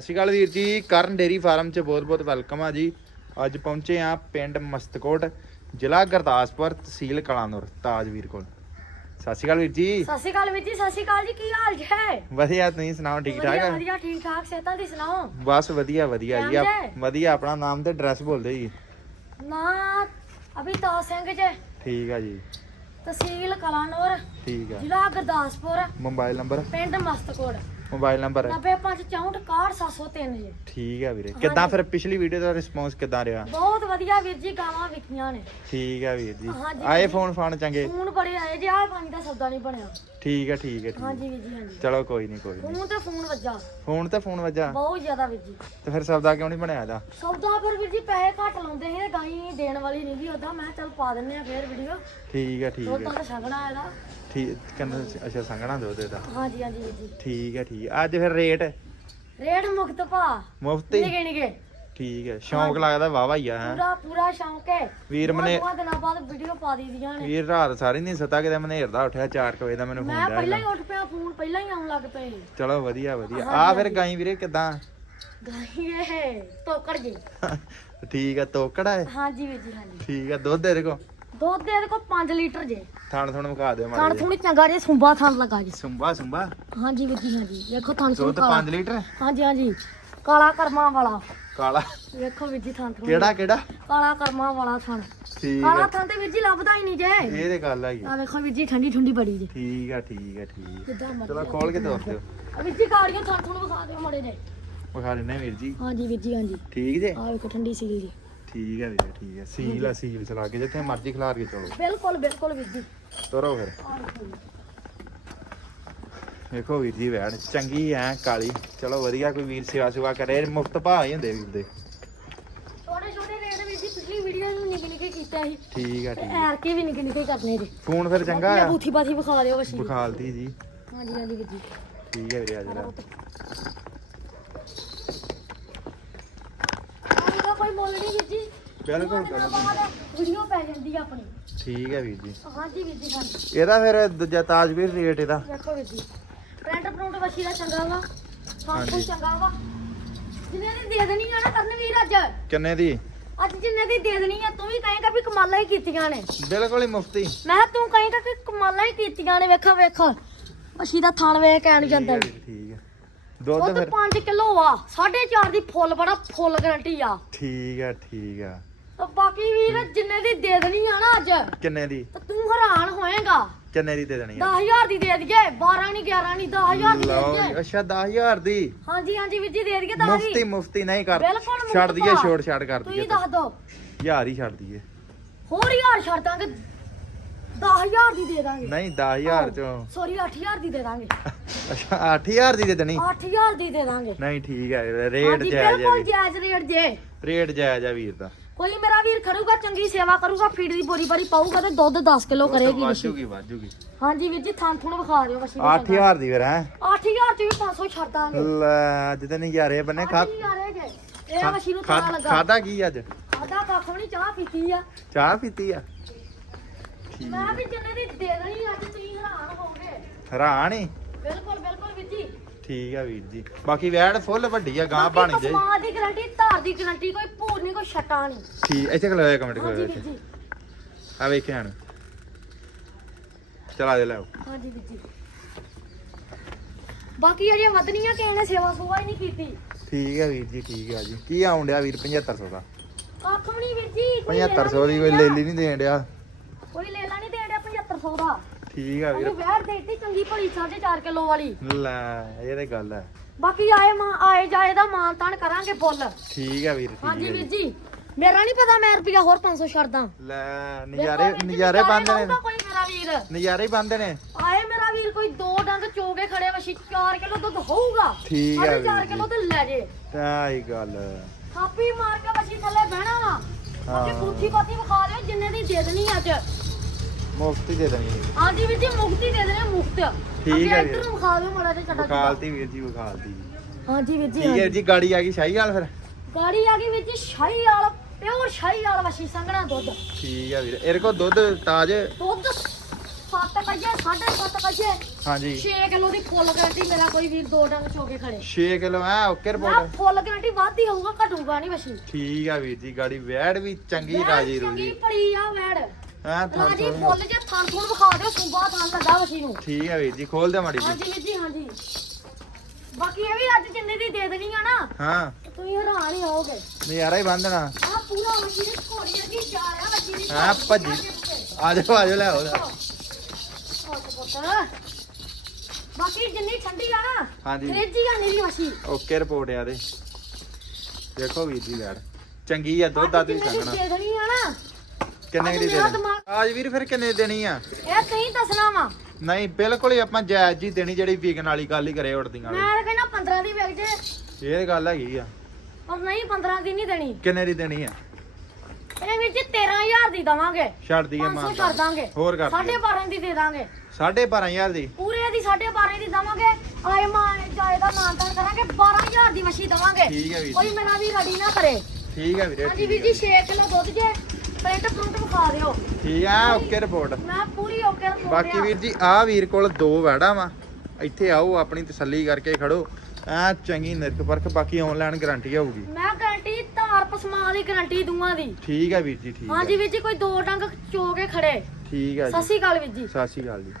ਸਤਿ ਸ਼੍ਰੀ ਅਕਾਲ ਵੀਰ ਜੀ ਕਰਨ ਡੇਰੀ ਫਾਰਮ 'ਚ ਬਹੁਤ-ਬਹੁਤ ਵੈਲਕਮ ਆ ਜੀ। ਅੱਜ ਪਹੁੰਚੇ ਆ ਪਿੰਡ ਮਸਤਕੋਟ ਜ਼ਿਲ੍ਹਾ ਗੁਰਦਾਸਪੁਰ ਤਹਿਸੀਲ ਕਲਾਨੌਰ ਤਾਜਵੀਰ ਕੋਲ। ਸਤਿ ਸ਼੍ਰੀ ਅਕਾਲ ਵੀਰ ਜੀ। ਸਤਿ ਸ਼੍ਰੀ ਅਕਾਲ ਵੀਰ ਜੀ ਸਤਿ ਸ਼੍ਰੀ ਅਕਾਲ ਜੀ ਕੀ ਹਾਲ ਹੈ ਵਧੀਆ ਤੁਸੀਂ ਸੁਣਾਓ ਠੀਕ ਠਾਕ ਵਧੀਆ ਵਧੀਆ ਠੀਕ ਠਾਕ ਸਿਹਤਾਂ ਦੀ ਸੁਣਾਓ? ਬਸ ਵਧੀਆ ਵਧੀਆ ਜੀ? ਵਧੀਆ ਆਪਣਾ ਨਾਮ ਤੇ ਐਡਰੈਸ ਬੋਲਦੇ ਜੀ। ਨਾ ਅਭਿਤਾ ਸਿੰਘ ਜੀ। ਠੀਕ ਆ ਜੀ। ਤਹਿਸੀਲ ਕਲਾਨੌਰ ਠੀਕ ਆ। ਜ਼ਿਲ੍ਹਾ ਗੁਰਦਾਸਪੁਰ ਮੋਬਾਈਲ ਨੰਬਰ? ਪਿੰਡ ਮਸਤਕੋਟ। ਮੋਬਾਈਲ ਨੰਬਰ 9564616703 ਜੀ। ਠੀਕ ਆ ਵੀਰੇ। ਕਿੱਦਾਂ ਫਿਰ ਪਿਛਲੀ ਵੀਡੀਓ ਦਾ ਰਿਸਪੌਂਸ ਕਿੱਦਾਂ ਰਿਹਾ? ਬਹੁਤ ਵਧੀਆ ਵੀਰ ਜੀ ਗਾਵਾਂ ਵਿਕੀਆਂ ਨੇ। ਠੀਕ ਆ ਵੀਰ ਜੀ। ਹਾਂਜੀ, ਆਏ ਫੋਨ ਫਾਨ ਚੰਗੇ? ਫੋਨ ਬੜੇ ਆਏ ਜੀ ਆਹ ਪਾਣੀ ਦਾ ਸੌਦਾ ਨਹੀਂ ਬਣਿਆ। ਠੀਕ ਆ ਠੀਕ ਆ। ਹਾਂਜੀ ਵੀਰ ਜੀ ਹਾਂਜੀ। ਚਲੋ ਕੋਈ ਨਹੀਂ ਕੋਈ ਨਹੀਂ। ਫੋਨ ਤੇ ਫੋਨ ਵੱਜਾ। ਫੋਨ ਤੇ ਫੋਨ ਵੱਜਾ? ਬਹੁਤ ਜ਼ਿਆਦਾ ਵੀਰ ਜੀ। ਤੇ ਫਿਰ ਸਬਦਾ ਕਿਉਂ ਨਹੀਂ ਬਣਿਆ ਇਹਦਾ? ਸੌਦਾ ਫਿਰ ਵੀਰ ਜੀ ਪੈਸੇ ਘੱਟ ਲਾਉਂਦੇ ਸੀ ਗਾਈ ਦੇਣ ਵਾਲੀ ਨਹੀਂ ਵੀ ਉਹਦਾ। ਮੈਂ ਚੱਲ ਪਾ ਦਿੰਨੇ ਆ ਫੇਰ ਵੀਡੀਓ ਠੀਕ ਆ ਠੀਕ ਦੁੱਧ ਆ ਤਾਂ ਛਕਣਾ ਇਹਦਾ। ਠੀਕ ਕੰਨ ਅੱਛਾ ਸੰਗਣਾ ਦੋ ਦੇ ਦਾ ਹਾਂਜੀ ਹਾਂਜੀ ਵੀਰ ਜੀ। ਠੀਕ ਆ ਠੀਕ। ਅੱਜ ਫਿਰ ਰੇਟ? ਰੇਟ ਮੁਕਤ ਭਾ। ਮੁਫਤ ਹੀ? ਨਿਗੇ ਨਿਗੇ ਠੀਕ ਹੈ ਸ਼ੌਂਕ ਲੱਗਦਾ ਵਾਵਾ ਹੀ ਆ ਹੈਂ। ਪੂਰਾ ਪੂਰਾ ਸ਼ੌਂਕ ਹੈ। ਵੀਰ ਮਨੇ ਬਹੁਤ ਦਿਨਾਂ ਬਾਅਦ ਵੀਡੀਓ ਪਾ ਦਈਦੀਆਂ ਨੇ। ਵੀਰ ਰਾਤ ਸਾਰੀ ਨਹੀਂ ਸੁੱਤਾ ਕਿਤੇ ਮਨੇਰ ਦਾ ਉੱਠਿਆ 4 ਵਜੇ ਦਾ ਮੈਨੂੰ ਮੈਂ ਫੋਨ ਪਹਿਲਾਂ ਹੀ ਉੱਠ ਪਿਆ ਫੋਨ ਪਹਿਲਾਂ ਹੀ ਆਉਣ ਲੱਗ ਪਏ। ਚਲੋ ਵਧੀਆ ਵਧੀਆ। ਆ ਫਿਰ। ਗਾਈ ਵੀਰੇ ਕਿਦਾਂ? ਗਾਈ ਇਹ ਤੋਕੜ ਜੀ। ਠੀਕ ਆ ਤੋਕੜਾ ਹੈ? ਹਾਂਜੀ ਵੀਰ ਜੀ ਹਾਂਜੀ। ਠੀਕ ਆ ਦੁੱਧ ਇਹਦੇ ਕੋ ਦੁੱਧ ਇਹਦੇ ਕੋਲ 5 ਲੀਟਰ ਜੇ। ਥਣ ਥਣ ਵਿਖਾ ਦਿਓ ਥਣ ਮਾੜੇ ਥੋੜੀ ਚੰਗਾ ਜੇ ਸੁੰਬਾ ਥਣ ਲੱਗਾ ਜੀ। ਸੁੰਬਾ ਸੁੰਬਾ? ਹਾਂਜੀ ਵੀਰ ਜੀ ਹਾਂਜੀ। ਵੇਖੋ ਥਣ ਸੁਣ ਦੁੱਧ 5 ਲੀਟਰ? ਹਾਂਜੀ ਹਾਂਜੀ। ਕਾਲਾ ਕਰਮਾਂ ਵਾਲਾ। ਕਾਲਾ। ਵੇਖੋ ਵੀਰ ਜੀ ਥਣ ਥਣ। ਕਿਹੜਾ ਕਿਹੜਾ? ਕਾਲਾ ਕਰਮਾਂ ਵਾਲਾ ਥਣ। ਠੀਕ ਕਾਲਾ ਥਣ ਤੇ ਵੀਰ ਜੀ ਲੱਭਦਾ ਹੀ ਨਹੀਂ ਜੇ। ਇਹ ਤੇ ਗੱਲ ਹੈਗੀ। ਆ ਵੇਖੋ ਵੀਰ ਜੀ ਠੰਡੀ ਠੰਡੀ ਬੜੀ ਜੇ। ਠੀਕ ਆ ਠੀਕ ਆ ਠੀਕ ਚਲੋ ਖੋਲ ਕੇ ਦੱਸ ਦਿਓ। ਵੀਰ ਜੀ ਗਾੜੀਆਂ ਥਣ ਥਣ ਵਿਖਾ ਦਿਓ ਮੜੇ ਨੇ ਵਿਖਾ ਦਿੰਦੇ ਵੀਰ ਜੀ। ਹਾਂਜੀ ਵੀਰ ਜੀ ਹਾਂਜੀ। ਠੀਕ ਜੇ? ਆ ਵੇਖੋ ਠੰਡੀ ਸੀਲ ਜੀ। ਠੀਕ ਹੈ ਵੀਰੇ ਠੀਕ ਹੈ। ਸੀਲ ਆ ਸੀਲ ਚਲਾ ਕੇ ਜਿੱਥੇ ਮਰਜ਼ੀ ਖਿਲਾਰ ਕੇ ਚਲੋ। ਬਿਲਕੁਲ ਬਿਲਕੁਲ ਵੀਰ ਜੀ। ਤੁਰੋ ਫਿਰ। ਵੇਖੋ ਵੀਰ ਜੀ ਵੈਣ ਚੰਗੀ ਐ ਕਾਲੀ। ਚਲੋ ਵਧੀਆ ਕੋਈ ਵੀਰ ਸੇਵਾ ਸੁਵਾ ਕਰੇ ਮੁਫਤ ਭਾਅ ਹੀ ਹੁੰਦੇ ਵੀਰ ਦੇ। ਛੋਟੇ ਛੋਟੇ ਰੇਟ ਵੀਰ ਜੀ ਪਿਛਲੀ ਵੀਡੀਓ ਨੂੰ ਨਿੱਕੇ ਨਿੱਕੇ ਕੀਤਾ ਸੀ। ਠੀਕ ਆ ਠੀਕ। ਐਰ ਕੇ ਵੀ ਨਿੱਕੇ ਨਿੱਕੇ ਕਰਨੇ ਜੀ। ਫੋਨ ਫਿਰ ਚੰਗਾ ਆ। ਬੂਥੀ ਬਾਥੀ ਵਿਖਾ ਦਿਓ ਵਸ਼ੀ ਬਖਾਲਤੀ ਜੀ। ਹਾਂਜੀ ਹਾਂਜੀ ਵੀਰ ਜੀ। ਠੀਕ ਹੈ ਵੀਰੇ ਆ ਜਰਾ ਮੁੱਲ ਨਹੀਂ ਵੀਰ ਜੀ। ਬਿਲਕੁਲ ਬਾਅਦ ਵੀਡੀਓ ਪੈ ਜਾਂਦੀ ਆ ਆਪਣੀ। ਠੀਕ ਹੈ ਵੀਰ ਜੀ। ਹਾਂਜੀ ਵੀਰ ਜੀ ਹਾਂਜੀ। ਇਹਦਾ ਫਿਰ ਦੂਜਾ ਤਾਜਵੀਰ ਰੇਟ ਇਹਦਾ। ਵੇਖੋ ਵੀਰ ਜੀ ਪ੍ਰਿੰਟ ਪ੍ਰਿੰਟ ਵਸ਼ੀ ਦਾ ਚੰਗਾ ਵਾ। ਕੁਝ ਚੰਗਾ ਵਾ। ਜਿੰਨੇ ਦੀ ਦੇ ਦੇਣੀ ਆ ਨਾ ਕਰਨ ਵੀਰ ਅੱਜ। ਕਿੰਨੇ ਦੀ? ਅੱਜ ਜਿੰਨੇ ਦੀ ਦੇ ਦੇਣੀ ਆ ਤੂੰ ਵੀ ਕਹੇਗਾ ਵੀ ਕਮਾਲਾਂ ਹੀ ਕੀਤੀਆਂ ਨੇ। ਬਿਲਕੁਲ ਹੀ ਮੁਫਤੀ। ਮੈਂ ਕਿਹਾ ਤੂੰ ਕਹੇਗਾ ਕਿ ਕਮਾਲਾਂ ਹੀ ਕੀਤੀਆਂ ਨੇ ਵੇਖੋ ਵੇਖੋ। ਮੱਛੀ ਦਾ ਥਣ ਵੇਖ ਕਹਿਣ ਜਾਂਦਾ। ਠੀਕ ਹੈ ਦੁੱਧ ਦੁੱਧ ਫਿਰ 5 ਕਿਲੋ ਆ 4.5 ਦੀ ਫੁੱਲ ਬੜਾ ਫੁੱਲ ਗਾਰੰਟੀ ਆ। ਠੀਕ ਹੈ ਠੀਕ ਆ। ਤੇ ਬਾਕੀ ਵੀਰ ਜਿੰਨੇ ਦੀ ਦੇ ਦੇਣੀ ਆ ਨਾ ਅੱਜ ਕਿੰਨੇ ਦੀ? ਤੇ ਤੂੰ ਹੈਰਾਨ ਹੋਏਗਾ। ਕਿੰਨੇ ਦੀ ਦੇ ਦੇਣੀ ਆ? 10000 ਦੀ ਦੇ ਦਈਏ 12 ਨਹੀਂ 11 ਨਹੀਂ 10000 ਦੀ ਦੇ ਲਓ ਜੀ, ਦਈਏ ਅੱਛਾ 10000 ਦੀ। ਹਾਂਜੀ ਹਾਂਜੀ ਵੀਰ ਜੀ ਦੇ ਦਈਏ 10 ਮੁਫਤੀ ਮੁਫਤੀ ਨਹੀਂ ਕਰ ਬਿਲਕੁਲ ਮੁਫ਼ਤ ਛੱਡ ਦਈਏ ਆ। ਛੋੜ ਛਾੜ ਕਰ ਦਈਏ ਤੁਸੀਂ ਦੱਸ ਦੋ। ਹਜ਼ਾਰ ਹੀ ਛੱਡ ਦਈਏ। ਹੋਰ ਯਾਰ ਛੱਡ ਦਾਂਗੇ 10000 ਦੀ ਦੇ ਦਾਂਗੇ। ਨਹੀਂ 10000 ਚੋਂ। ਸੌਰੀ 8000 ਦੀ ਦੇ ਦਾਂਗੇ। ਅੱਛਾ 8000 ਦੀ ਦੇ ਦੇਣੀ? 8000 ਦੀ ਦੇ ਦਾਂਗੇ। ਨਹੀਂ ਠੀਕ ਹੈ ਰੇਟ ਜਾਇਜ਼ ਬਿਲਕੁਲ ਹੈ ਜਾਇਜ਼ ਰੇਟ ਜੇ। ਰੇਟ ਜਾਇਜ਼ ਵੀਰ ਦਾ। ਕੋਈ ਮੇਰਾ ਵੀਰ ਖੜੂਗਾ ਚੰਗੀ ਸੇਵਾ ਕਰੂਗਾ ਫੀਡ ਦੀ ਬੋਰੀ ਬਾਰੀ ਪਾਊਗਾ ਤੇ ਦੁੱਧ 10 ਕਿਲੋ ਕਰੇਗੀ ਵਾਜੂਗੀ ਵਾਜੂਗੀ ਹਾਂਜੀ ਵੀਰ ਜੀ ਥਾਂ ਥੁਣ ਵਿਖਾ ਦਿਓ ਵਸ਼ੀ 8000 ਦੀ ਫਿਰ ਹੈ? 8000 ਚ ਵੀ 500 ਛੱਡ ਦਾਂਗੇ। ਲੈ ਅੱਜ ਤੇ ਨਜ਼ਾਰੇ ਬੰਨੇ ਖਾ 8000 ਇਹ ਵਸ਼ੀ ਨੂੰ ਤਾਂ ਲੱਗਾ। ਖਾਦਾ ਕੀ ਅੱਜ? ਖਾਦਾ ਕੱਖ ਨਹੀਂ ਚਾਹ ਪੀਤੀ ਆ। ਚਾਹ ਪੀਤੀ ਆ? ਠੀਕ। ਮੈਂ ਵੀ ਜਿੰਨੇ ਦੀ ਦੇ ਦੇਣੀ ਅੱਜ ਤੁਸੀਂ ਹੈਰਾਨ ਹੋਗੇ ਹੈਰਾਨ ਹੀ ਬਿਲਕੁਲ ਬਿਲਕੁਲ ਵੀਰ ਜੀ। ਠੀਕ ਆ ਵੀਰ ਜੀ। ਬਾਕੀ ਵੈੜ ਫੁੱਲ ਵੱਡੀ ਆ ਗਾਂ ਬਣ ਜੇ। ਮਾਂ ਦੀ ਗਾਰੰਟੀ ਧਾਰ ਦੀ ਗਾਰੰਟੀ ਕੋਈ ਭੂਰ ਨਹੀਂ ਕੋਈ ਛਟਾ ਨਹੀਂ ਠੀਕ ਇੱਥੇ ਖਲੋ ਇੱਕ ਮਿੰਟ ਹਾਂਜੀ ਖਲੋ ਵੀਰ ਜੀ। ਆ ਵੇਖਿਆ ਹਣ ਚਲਾ ਦੇ ਲੈ ਆਓ। ਹਾਂਜੀ ਵੀਰ ਜੀ। ਬਾਕੀ ਅਜੇ ਵਧਣੀਆਂ ਕਿਸੇ ਨੇ ਸੇਵਾ ਸੁਵਾ ਹੀ ਨਹੀਂ ਕੀਤੀ। ਠੀਕ ਆ ਵੀਰ ਜੀ ਠੀਕ ਆ ਜੀ। ਕੀ ਆਉਣ ਡਿਆ ਵੀਰ? 7500 ਦਾ। ਕੱਖ ਵੀ ਨਹੀਂ ਵੀਰ ਜੀ ਕੋਈ ਲੈਣਾ 7500 ਦੀ ਕੋਈ ਲੇਲੀ ਨਹੀਂ ਦੇਣ ਡਿਆ। ਕੋਈ ਲੈਣਾ ਨਹੀਂ ਦੇਣ ਡਿਆ 7500 ਦਾ। ਠੀਕ ਆ ਅਜੇ ਵੀਰ ਵਹਿਰ ਦੇਤੀ ਚੰਗੀ ਭਲੀ 4.5 ਕਿਲੋ ਵਾਲੀ। ਲੈ ਇਹ ਤੇ ਗੱਲ ਹੈ ਬਾਕੀ ਆਏ ਮਾਂ ਆਏ ਜਾਏ ਦਾ ਮਾਨ ਤਾਨ ਕਰਾਂਗੇ ਫੁੱਲ। ਠੀਕ ਆ ਵੀਰ ਹਾਂਜੀ ਠੀਕ ਆ ਵੀਰ ਜੀ ਮੇਰਾ ਨਹੀਂ ਪਤਾ ਮੈਂ ਰੁਪਿਆ ਹੋਰ 500 ਛੱਡਦਾ। ਲੈ ਨਜ਼ਾਰੇ ਵੀਰ ਜੀ, ਨਜ਼ਾਰੇ ਬੰਦੇ ਨੇ। ਲਾਊਗਾ ਕੋਈ ਮੇਰਾ ਵੀਰ। ਨਜ਼ਾਰੇ ਬੰਦੇ ਨੇ। ਆਏ ਮੇਰਾ ਵੀਰ ਕੋਈ ਦੋ ਡੰਗ ਚੋਗੇ ਖੜੇ ਵਸ਼ੀ 4 ਕਿਲੋ ਦੁੱਧ ਹੋਊਗਾ। ਠੀਕ ਆ ਵੀਰ 4 ਜੀ। ਕਿਲੋ ਤੇ ਲੈ ਜੇ। ਤਾਂ ਹੀ ਗੱਲ ਥਾਪੀ ਮਾਰ ਕੇ ਵਸ਼ੀ ਥੱਲੇ ਬਹਿਣਾ ਵਾ। ਹਾਂ। ਬੂਥੀ ਪਾਤੀ ਵਿਖਾ ਲਿਓ ਜਿੰਨੇ ਦੀ ਦੇ ਦੇਣੀ ਅੱਜ। ਮੁਫਤ ਹੀ ਦੇ ਦੇਣੀ ਹਾਂਜੀ ਵੀਰ ਜੀ ਮੁਕਤੀ ਦੇ ਦੇਣੇ ਮੁਕਤ। ਠੀਕ ਇੱਧਰ ਵੀਰ। ਨੂੰ ਵਿਖਾ ਦਿਓ ਮਾੜਾ ਜਿਹਾ ਚੱਡਾ ਵਿਖਾਲਤੀ ਵੀਰ ਜੀ ਵਿਖਾਲਤੀ। ਹਾਂਜੀ ਵੀਰ ਜੀ ਠੀਕ ਹੈ। ਜੀ ਗਾੜੀ ਆ ਗਈ ਸ਼ਾਹੀ ਹਾਲ ਫਿਰ? ਗਾੜੀ ਆ ਗਈ ਵੀਰ ਜੀ ਸ਼ਾਹੀ ਵਾਲਾ ਪਿਓਰ ਸ਼ਾਹੀ ਵਾਲਾ ਵਸ਼ੀ ਸੰਘਣਾ ਦੁੱਧ। ਠੀਕ ਆ ਵੀਰ। ਇਹਦੇ ਕੋਲ ਦੁੱਧ ਤਾਜ ਦੁੱਧ 7 ਕਜੇ 7.5 ਕਜੇ ਹਾਂਜੀ 6 ਕਿਲੋ ਦੀ ਫੁੱਲ ਗਰੰਟੀ ਮੇਰਾ ਕੋਈ ਵੀਰ ਦੋ ਡੰਗ ਚੋਕੇ ਖੜੇ। 6 ਕਿਲੋ ਐ ਓਕੇ ਰਿਪੋਰਟ ਫੁੱਲ ਗਰੰਟੀ ਵੱਧ ਹੀ ਹੋਊਗਾ ਘਟੂਗਾ ਨਹੀਂ ਵਸ਼ੀ। ਠੀਕ ਆ ਵੀਰ ਜੀ ਗਾੜੀ ਵੈੜ ਵੀ ਚੰਗੀ ਵੈੜ ਰਾਜੀ ਚੰਗੀ ਰੂਜੀ ਭਲੀ ਆ ਵੈੜ। ਐ ਥਾਂ ਰਾਜੀ ਥੋੜ੍ਹੀ- ਫੁੱਲ ਜੇ ਥਾਂ ਥੋੜ ਵਿਖਾ ਦਿਓ ਸੁੰਬਾ ਥਾਂ ਲੱਗਾ ਵਸ਼ੀ ਨੂੰ। ਠੀਕ ਆ ਵੀਰ ਜੀ ਖੋਲ ਦੇ ਮਾੜੀ ਜੀ। ਹਾਂਜੀ ਵੀਰ ਜੀ ਹਾਂਜੀ। ਬਾਕੀ ਇਹ ਵੀ ਅੱਜ ਜਿੰਨੇ ਦੀ ਦੇ ਦੇਣੀ ਆ ਨਾ ਹਾਂ। ਤੁਸੀਂ ਹੈਰਾਨ ਹੀ ਹੋਗੇ ਨਜ਼ਾਰਾ ਹੀ ਬੰਦਣਾ ਆ ਪੂਰਾ ਵਸ਼ੀ ਦੀ ਘੋੜੀ ਅੱਗੀ ਜਾ ਰਿਹਾ ਵਸ਼ੀ ਦੀ ਹਾਂ, ਭੱਜੀ। ਆ ਜਾਓ ਆ ਜਾਓ ਲੈ ਆਓ ਲੈ। ਪੁੱਤ ਪੁੱਤ। ਬਾਕੀ ਜਿੰਨੀ ਠੰਡੀ ਆ ਨਾ ਹਾਂਜੀ। ਫ੍ਰਿਜ ਹੀ ਆ ਨੀਰੀ ਵਸ਼ੀ ਓਕੇ ਰਿਪੋਰਟ ਆ ਦੇ ਦੇਖੋ ਵੀਰ ਜੀ ਵੈੜ। ਚੰਗੀ ਆ ਦੁੱਧ ਜਿੰਨੇ ਦੀ ਸੰਗਣਾ ਦੇ ਦੇਣੀ ਆ ਨਾ ਕਿੰਨੇ ਦੀ ਦੇ ਆਜ ਵੀਰ ਫਿਰ ਕਿੰਨੇ ਦੇਣੀ ਆ? ਇਹ ਤੁਸੀਂ ਦੱਸਣਾ ਵਾ। ਨਹੀਂ ਬਿਲਕੁਲ ਹੀ ਆਪਾਂ ਜਾਇਜ਼ ਜੀ ਦੇਣੀ ਜਿਹੜੀ ਵੀਕਨ ਵਾਲੀ ਗੱਲ ਹੀ ਕਰੇ ਉੜਦੀਆਂ ਮੈਂ ਵਾਲੀ ਤਾਂ ਕਹਿੰਦਾ 15 ਦੀ ਵਿਕ ਜੇ। ਇਹ ਗੱਲ ਹੈਗੀ ਆ। ਪਰ ਨਹੀਂ 15 ਦੀ ਨਹੀਂ ਦੇਣੀ। ਕਿੰਨੇ ਦੀ ਦੇਣੀ ਆ? ਇਹ ਵਿੱਚ 13000 ਦੀ ਦਵਾਂਗੇ। ਛੱਡ ਦਈਏ 500 ਮਾਨ ਕਰ ਦਾਂਗੇ। ਹੋਰ ਕਰ ਦਈਏ। 12 ਦੀ ਦੇ ਦਾਂਗੇ। 12500 ਦੀ? ਪੂਰੇ ਦੀ ਸਾਢੇ 12 ਦੀ ਦਵਾਂਗੇ। ਆਏ ਮਾਂ ਜਾਏ ਦਾ ਮਾਨਤਾਨ ਕਰਾਂਗੇ। 12000 ਦੀ ਮੱਛੀ ਦਵਾਂਗੇ। ਠੀਕ ਹੈ ਵੀਰ ਕੋਈ ਮੇਰਾ ਵੀ ਰੜੀ ਨਾ ਕਰੇ। ਠੀਕ ਆ ਵੀਰੇ ਹਾਂਜੀ ਵੀਰ। ਜੀ 6 ਕਿਲੋ ਦੁੱਧ ਜੇ। ਪ੍ਰਿੰਟ ਪ੍ਰਿੰਟ ਵਿਖਾ ਦਿਓ। ਠੀਕ ਆ ਓਕੇ ਰਿਪੋਰਟ ਮੈਂ ਪੂਰੀ ਓਕੇ ਰਿਪੋਰਟ ਬਾਕੀ ਵੀਰ ਜੀ ਆ ਵੀਰ ਕੋਲ ਦੋ ਵੈੜਾ ਵਾ। ਇੱਥੇ ਆਓ ਆਪਣੀ ਤਸੱਲੀ ਕਰਕੇ ਖੜੋ। ਐ ਚੰਗੀ ਨਿਰਖ ਪਰਖ ਬਾਕੀ ਆਨਲਾਈਨ ਗਾਰੰਟੀ ਹੋਊਗੀ ਮੈਂ ਗਾਰੰਟੀ ਧਾਰ ਪਸਮਾ ਦੀ ਗਾਰੰਟੀ ਦੂੰਗਾ ਦੀ। ਠੀਕ ਆ ਵੀਰ ਜੀ ਠੀਕ ਆ। ਹਾਂਜੀ ਵੀਰ ਜੀ ਕੋਈ ਦੋ ਡੰਗ ਚੋ ਕੇ ਖੜੇ। ਠੀਕ ਆ ਜੀ। ਸ਼੍ਰੀ ਅਕਾਲ ਵੀਰ ਜੀ। ਸ਼੍ਰੀ ਅਕਾਲ ਜੀ।